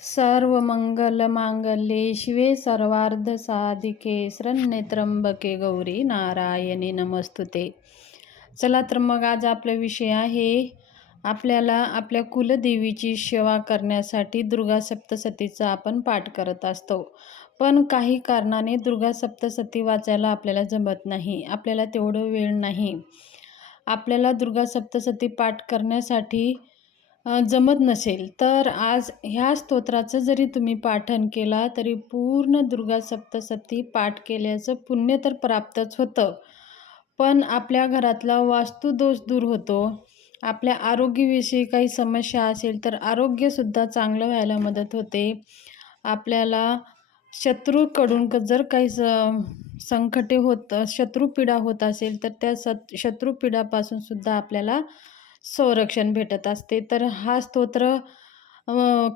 सर्व मंगल मांगल्ये शिवे सर्वार्ध साधिके शरण्ये त्र्यंबके गौरी नारायणी नमस्तुते. चला तर मग आज आपला विषय आहे आपल्याला आपल्या कुलदेवीची सेवा करण्यासाठी दुर्गा सप्तसतीचा आपण पाठ करत असतो. पण काही कारणाने दुर्गा सप्तसती वाचायला आपल्याला जमत नाही आपल्याला तेवढं वेळ नाही. आपल्याला दुर्गा सप्तसती पाठ करण्यासाठी जमत नसेल. तर आज ह्या स्तोत्राचं जरी तुम्ही पाठन केला तरी पूर्ण दुर्गा सप्तसती पाठ केल्याचं पुण्य तर प्राप्तच होतं. पण आपल्या घरातला वास्तुदोष दूर होतो. आपल्या आरोग्याविषयी काही समस्या असेल तर आरोग्यसुद्धा चांगलं व्हायला मदत होते. आपल्याला शत्रूकडून क- जर काही स संकटे होत शत्रुपीडा होत असेल तर त्या सत शत्रुपीडापासूनसुद्धा आपल्याला संरक्षण भेटत असते. तर हा स्तोत्र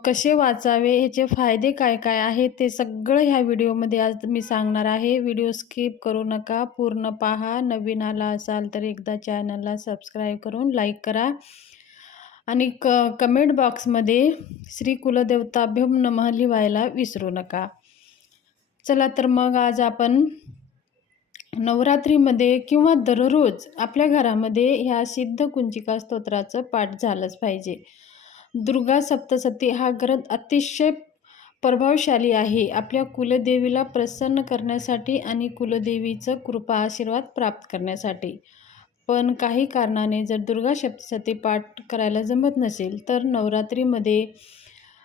कसे वाचावे? ह्याचे फायदे काय काय आहेत? ते सगळं ह्या व्हिडिओमध्ये आज मी सांगणार आहे. व्हिडिओ स्किप करू नका. पूर्ण पहा. नवीन आला असाल तर एकदा चॅनलला सबस्क्राईब करून लाईक करा. आणि क कमेंट बॉक्समध्ये श्री कुलदेवताभ्यम नमः लिहायला विसरू नका. चला तर मग आज आपण नवरात्रीमध्ये किंवा दररोज आपल्या घरामध्ये ह्या सिद्ध कुंजिका स्तोत्राचं पाठ झालंच पाहिजे. दुर्गा सप्तसती हा ग्रंथ अतिशय प्रभावशाली आहे. आपल्या कुलदेवीला प्रसन्न करण्यासाठी आणि कुलदेवीचं कृपा आशीर्वाद प्राप्त करण्यासाठी. पण काही कारणाने जर दुर्गा सप्तसती पाठ करायला जमत नसेल तर नवरात्रीमध्ये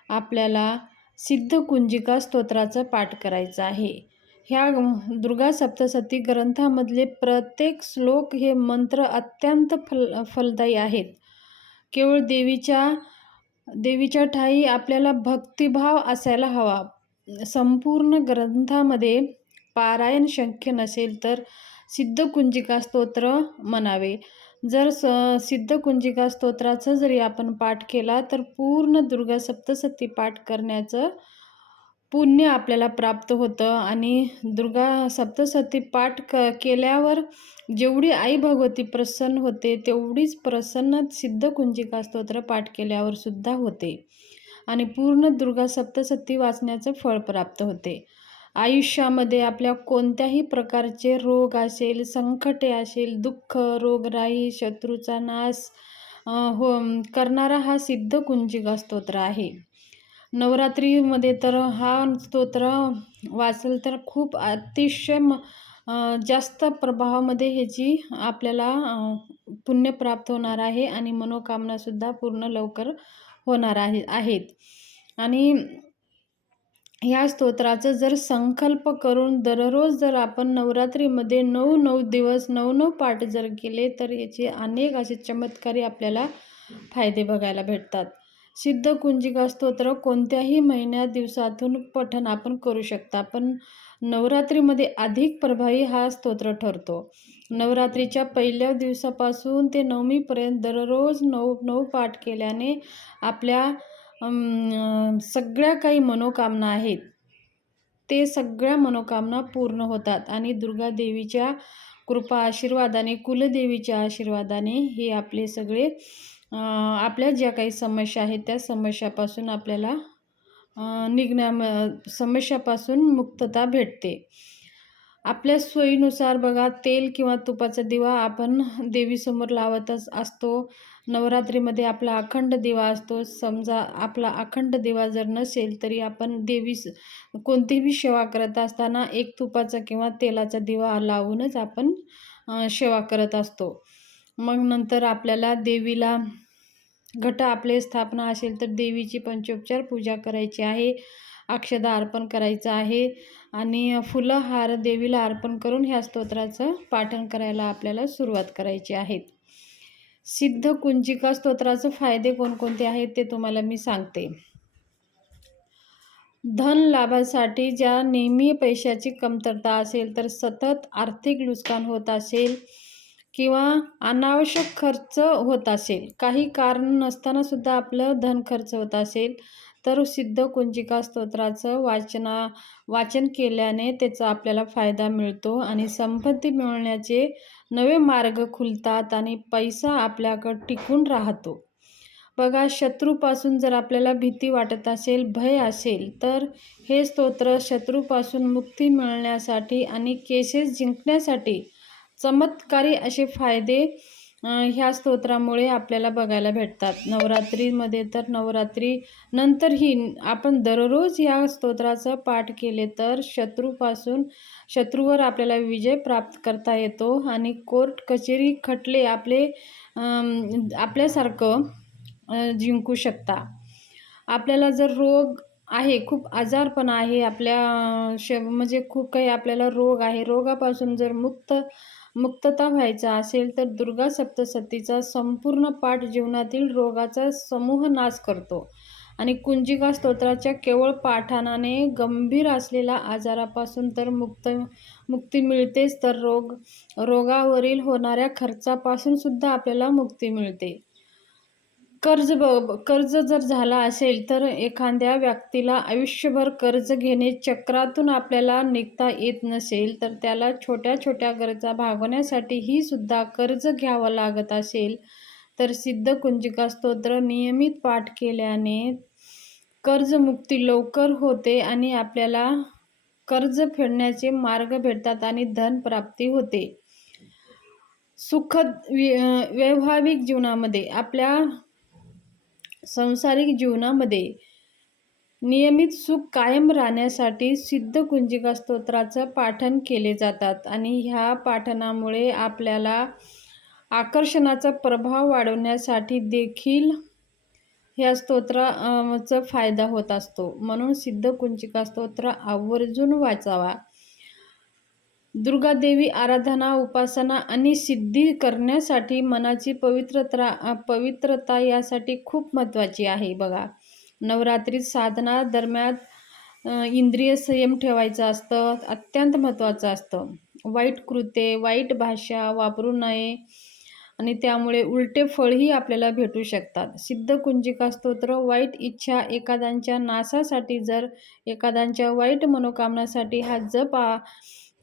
आपल्याला सिद्ध कुंजिका स्तोत्राचं पाठ करायचं आहे. ह्या दुर्गा सप्तसती ग्रंथामधले प्रत्येक श्लोक हे मंत्र अत्यंत फल फलदायी आहेत. केवळ देवीच्या देवीच्या ठाई आपल्याला भक्तिभाव असायला हवा. संपूर्ण ग्रंथामध्ये पारायण शक्य नसेल तर सिद्धकुंजिका स्तोत्र म्हणावे. जर स सिद्ध कुंजिका स्तोत्राचं जरी आपण पाठ केला तर पूर्ण दुर्गा सप्तसती पाठ करण्याचं पुण्य आपल्याला प्राप्त होतं आणि दुर्गा सप्तसती पाठ क केल्यावर जेवढी आई भगवती प्रसन्न होते तेवढीच प्रसन्न सिद्ध कुंजिका स्तोत्र पाठ केल्यावर सुद्धा होते आणि पूर्ण दुर्गा सप्तसती वाचण्याचं फळ प्राप्त होते. आयुष्यामध्ये आपल्या कोणत्याही प्रकारचे रोग असेल संकटे असेल दुःख रोगराई शत्रूचा नाश हो करणारा हा सिद्ध कुंजिका स्तोत्र आहे. नवरात्रीमध्ये तर हा स्तोत्र वाचल तर खूप अतिशय म जास्त प्रभावामध्ये ह्याची आपल्याला पुण्य प्राप्त होणार आहे आणि मनोकामनासुद्धा पूर्ण लवकर होणार आहे आहेत. आणि ह्या स्तोत्राचं जर संकल्प करून दररोज जर आपण नवरात्रीमध्ये नऊ नऊ दिवस नऊ नऊ पाठ जर केले तर याचे अनेक असे चमत्कारी आपल्याला फायदे बघायला भेटतात. सिद्ध कुंजिका स्तोत्र कोणत्याही महिन्यात दिवसातून पठण आपण करू शकता पण नवरात्रीमध्ये अधिक प्रभावी हा स्तोत्र ठरतो. नवरात्रीच्या पहिल्या दिवसापासून ते नवमीपर्यंत दररोज नऊ नऊ पाठ केल्याने आपल्या सगळ्या काही मनोकामना आहेत. ते सगळ्या मनोकामना पूर्ण होतात आणि दुर्गा देवीच्या कृपा आशीर्वादाने कुलदेवीच्या आशीर्वादाने हे आपले सगळे आपल्या ज्या काही समस्या आहेत त्या समस्यापासून आपल्याला निघण्या समस्यापासून मुक्तता भेटते. आपल्या सोयीनुसार बघा तेल किंवा तुपाचा दिवा आपण देवीसमोर लावतच असतो. नवरात्रीमध्ये आपला अखंड दिवा असतो. समजा आपला अखंड दिवा जर नसेल तरी आपण देवी कोणतीही सेवा करत असताना एक तुपाचा किंवा तेलाचा दिवा लावूनच आपण सेवा करत असतो. मग नंतर आपल्याला देवीला घट आपले स्थापना असेल तर देवीची पंचोपचार पूजा करायची आहे अक्षदा अर्पण करायचं आहे आणि फुलं हार देवीला अर्पण करून ह्या स्तोत्राचं पाठन करायला आपल्याला सुरुवात करायची आहे. सिद्ध कुंजिका स्तोत्राचे फायदे कोणकोणते आहेत ते तुम्हाला मी सांगते. धन लाभासाठी ज्या नेहमी पैशाची कमतरता असेल तर सतत आर्थिक नुकसान होत असेल किंवा अनावश्यक खर्च होत असेल काही कारण नसताना सुद्धा आपलं धन खर्च होत असेल तर सिद्ध कुंजिका स्तोत्राचं वाचना वाचन केल्याने त्याचा आपल्याला फायदा मिळतो आणि संपत्ती मिळवण्याचे नवे मार्ग खुलतात आणि पैसा आपल्याकडं टिकून राहतो. बघा शत्रूपासून जर आपल्याला भीती वाटत असेल भय असेल तर हे स्तोत्र शत्रूपासून मुक्ती मिळण्यासाठी आणि केसेस जिंकण्यासाठी चमत्कारी असे फायदे ह्या स्तोत्रामुळे आपल्याला बघायला भेटतात. नवरात्रीमध्ये तर नवरात्री नंतरही आपण दररोज ह्या स्तोत्राचं पाठ केले तर शत्रूपासून शत्रूवर आपल्याला विजय प्राप्त करता येतो आणि कोर्ट कचेरी खटले आपले आपल्यासारखं जिंकू शकता. आपल्याला जर रोग आहे खूप आजारपण आहे आपल्या श म्हणजे खूप काही आपल्याला रोग आहे रोगापासून जर मुक्त मुक्तता व्हायचा असेल तर दुर्गा सप्तसतीचा संपूर्ण पाठ जीवनातील रोगाचा समूह नाश करतो. आणि कुंजिका स्तोत्राच्या केवळ पाठानाने गंभीर असलेल्या आजारापासून तर मुक्त मुक्ती मिळतेच तर रोग रोगावरील होणाऱ्या खर्चापासून सुद्धा आपल्याला मुक्ती मिळते. कर्ज ब कर्ज जर झाला असेल तर एखाद्या व्यक्तीला आयुष्यभर कर्ज घेणे चक्रातून आपल्याला निघता येत नसेल तर त्याला छोट्या छोट्या गरजा भागवण्यासाठी ही सुद्धा कर्ज घ्यावं लागत असेल. तर सिद्ध कुंजिका स्तोत्र नियमित पाठ केल्याने कर्जमुक्ती लवकर होते आणि आपल्याला कर्ज फेडण्याचे मार्ग भेटतात आणि धनप्राप्ती होते. सुखद व्यावहारिक जीवनामध्ये आपल्या संसारिक जीवनामध्ये नियमित सुख कायम राहण्यासाठी सिद्ध कुंजिका स्तोत्राचं पाठन केले जातात आणि ह्या पाठनामुळे आपल्याला आकर्षणाचा प्रभाव वाढवण्यासाठी देखील ह्या स्तोत्राचा फायदा होत असतो. म्हणून सिद्ध कुंजिका स्तोत्र आवर्जून वाचावा. दुर्गादेवी आराधना उपासना आणि सिद्धी करण्यासाठी मनाची पवित्रता पवित्रता यासाठी खूप महत्त्वाची आहे बघा. नवरात्रीत साधना दरम्यान इंद्रिय संयम ठेवायचं असतं अत्यंत महत्त्वाचं असतं. वाईट कृते वाईट भाषा वापरू नये आणि त्यामुळे उलटे फळही आपल्याला भेटू शकतात. सिद्ध कुंजिका स्तोत्र वाईट इच्छा एखाद्यांच्या नासासाठी जर एखाद्यांच्या वाईट मनोकामनासाठी हा जप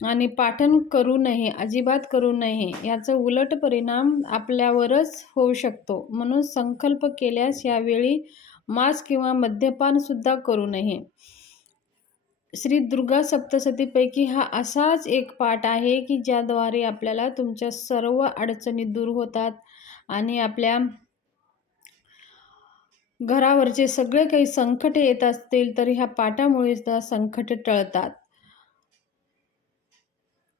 आणि पाठन करू नये अजिबात करू नये याचा उलट परिणाम आपल्यावरच होऊ शकतो. म्हणून संकल्प केल्यास यावेळी मांस किंवा मद्यपानसुद्धा करू नये. श्री दुर्गा सप्तसतीपैकी हा असाच एक पाठ आहे की ज्याद्वारे आपल्याला तुमच्या सर्व अडचणी दूर होतात आणि आपल्या घरावरचे सगळे काही संकटे येत असतील तर ह्या पाठामुळे सुद्धा संकटे टळतात.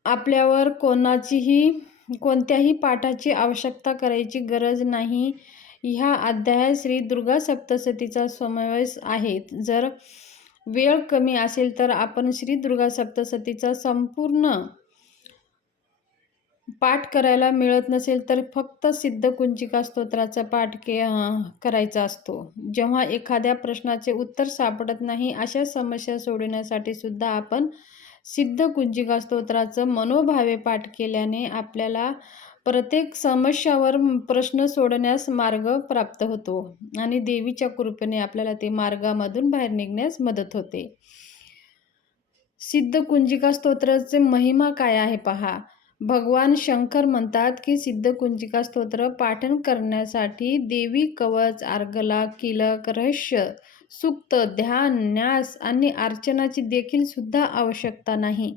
आपल्यावर कोणाचीही कोणत्याही पाठाची आवश्यकता करायची गरज नाही. ह्या अध्यायात श्री दुर्गा सप्तशतीचा समावेश आहे. जर वेळ कमी असेल तर आपण श्री दुर्गा सप्तशतीचा संपूर्ण पाठ करायला मिळत नसेल तर फक्त सिद्ध कुंचिका स्तोत्राचा पाठ के करायचा असतो. जेव्हा एखाद्या प्रश्नाचे उत्तर सापडत नाही अशा समस्या सोडवण्यासाठी सुद्धा आपण सिद्ध कुंजिका स्तोत्राचं मनोभावे पाठ केल्याने आपल्याला प्रत्येक समस्यावर प्रश्न सोडण्यास मार्ग प्राप्त होतो आणि देवीच्या कृपेने आपल्याला ते मार्गामधून बाहेर निघण्यास मदत होते. सिद्ध कुंजिका स्तोत्राचे महिमा काय आहे पहा. भगवान शंकर म्हणतात की सिद्ध कुंजिका स्तोत्र पाठन करण्यासाठी देवी कवच आर्गला किलक रहस्य सुक्त ध्यान न्यास आणि अर्चनाची देखील सुद्धा आवश्यकता नाही.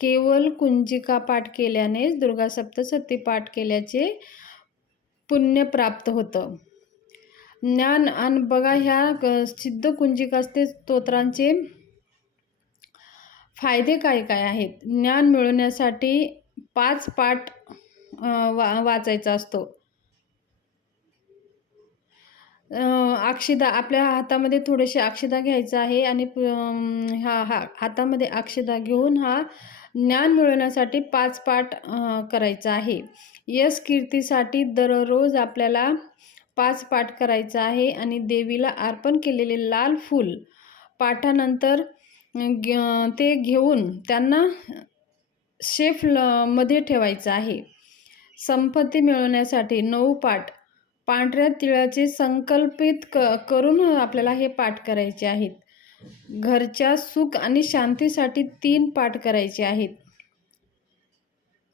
केवळ कुंजिका पाठ केल्यानेच दुर्गा सप्तसती पाठ केल्याचे पुण्य प्राप्त होतं. ज्ञान आणि बघा ह्या सिद्ध कुंजिका स्तोत्रांचे फायदे काय काय आहेत? ज्ञान मिळवण्यासाठी पाच पाठ वा वाचायचा असतो. अक्षदा आपल्या हातामध्ये थोडेसे अक्षदा घ्यायचं आहे आणि हा हा हातामध्ये अक्षदा घेऊन हा ज्ञान मिळवण्यासाठी पाच पाठ करायचा आहे. यश कीर्तीसाठी दररोज आपल्याला पाच पाठ करायचा आहे आणि देवीला अर्पण केलेले लाल फूल पाठानंतर ते घेऊन त्यांना शेफमध्ये ठेवायचं आहे. संपत्ती मिळवण्यासाठी नऊ पाठ पांढऱ्या तिळाचे संकल्पित क करून आपल्याला हे पाठ करायचे आहेत. घरच्या सुख आणि शांतीसाठी तीन पाठ करायचे आहेत.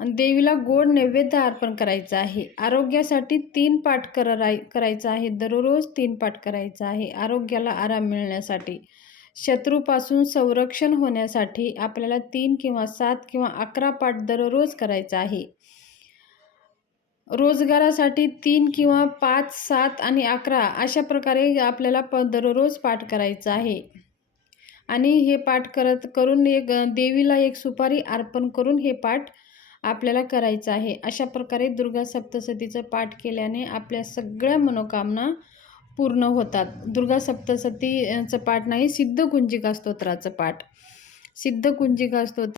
आणि देवीला गोड नैवेद्य अर्पण करायचं आहे. आरोग्यासाठी तीन पाठ कराय करायचं आहे. दररोज तीन पाठ करायचा आहे. आरोग्याला आराम मिळण्यासाठी. शत्रूपासून संरक्षण होण्यासाठी आपल्याला तीन किंवा सात किंवा अकरा पाठ दररोज करायचा आहे. रोजगारासाठी तीन किंवा पाच सात आणि अकरा अशा प्रकारे आपल्याला प दररोज पाठ करायचा आहे. आणि हे पाठ करत करून एक देवीला एक सुपारी अर्पण करून हे पाठ आपल्याला करायचं आहे. अशा प्रकारे दुर्गा सप्तसतीचं पाठ केल्याने आपल्या सगळ्या मनोकामना पूर्ण होतात. दुर्गा सप्तसतीचं पाठ नाही सिद्ध कुंजिका स्तोत्राचं पाठ. सिद्ध कुंजिका स्तोत्र